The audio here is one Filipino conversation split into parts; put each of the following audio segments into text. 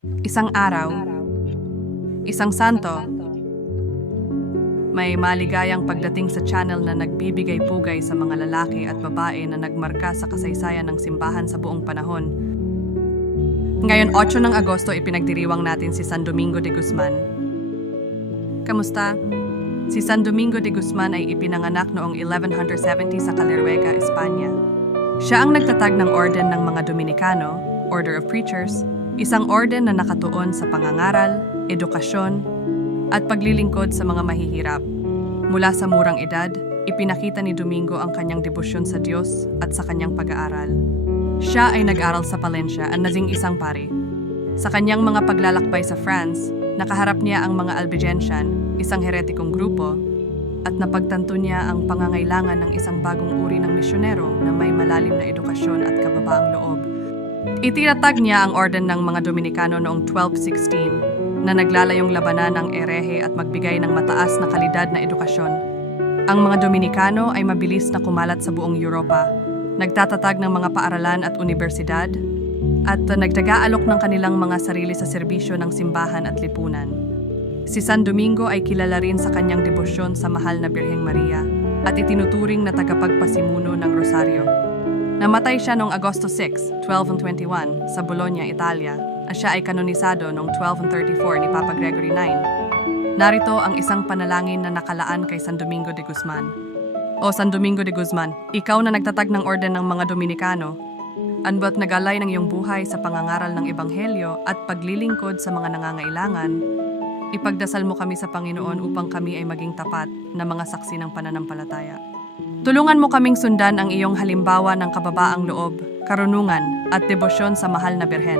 Isang araw, isang santo, may maligayang pagdating sa channel na nagbibigay pugay sa mga lalaki at babae na nagmarka sa kasaysayan ng simbahan sa buong panahon. Ngayon 8 ng Agosto ipinagdiriwang natin si San Domingo de Guzman. Kamusta? Si San Domingo de Guzman ay ipinanganak noong 1170 sa Caleruega, Espanya. Siya ang nagtatag ng orden ng mga Dominicano, Order of Preachers, isang orden na nakatuon sa pangangaral, edukasyon, at paglilingkod sa mga mahihirap. Mula sa murang edad, ipinakita ni Domingo ang kanyang debosyon sa Diyos at sa kanyang pag-aaral. Siya ay nag-aral sa Palencia at naging isang pari. Sa kanyang mga paglalakbay sa France, nakaharap niya ang mga Albigensian, isang heretikong grupo, at napagtanto niya ang pangangailangan ng isang bagong uri ng misyonero na may malalim na edukasyon at kababaang loob. Itiratag niya ang orden ng mga Dominikano noong 1216 na naglalayong labanan ang erehe at magbigay ng mataas na kalidad na edukasyon. Ang mga Dominikano ay mabilis na kumalat sa buong Europa, nagtatatag ng mga paaralan at universidad, at nagtaga-alok ng kanilang mga sarili sa serbisyo ng simbahan at lipunan. Si San Domingo ay kilala rin sa kanyang debosyon sa mahal na Birheng Maria at itinuturing na tagapagpasimuno ng Rosaryo. Namatay siya noong Agosto 6, 1221 sa Bologna, Italia at siya ay kanonisado noong 1234 ni Papa Gregory IX. Narito ang isang panalangin na nakalaan kay San Domingo de Guzman. O San Domingo de Guzman, ikaw na nagtatag ng orden ng mga Dominikano, anba't nagalay ng iyong buhay sa pangangaral ng Ebanghelyo at paglilingkod sa mga nangangailangan, ipagdasal mo kami sa Panginoon upang kami ay maging tapat na mga saksi ng pananampalataya. Tulungan mo kaming sundan ang iyong halimbawa ng kababaang loob, karunungan at debosyon sa mahal na Birhen.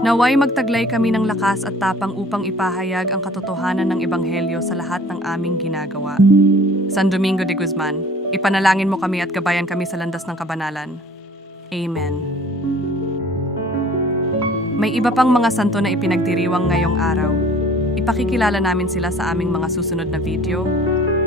Naway magtaglay kami ng lakas at tapang upang ipahayag ang katotohanan ng Ebanghelyo sa lahat ng aming ginagawa. San Domingo de Guzman, ipanalangin mo kami at gabayan kami sa landas ng kabanalan. Amen. May iba pang mga santo na ipinagdiriwang ngayong araw. Ipakikilala namin sila sa aming mga susunod na video.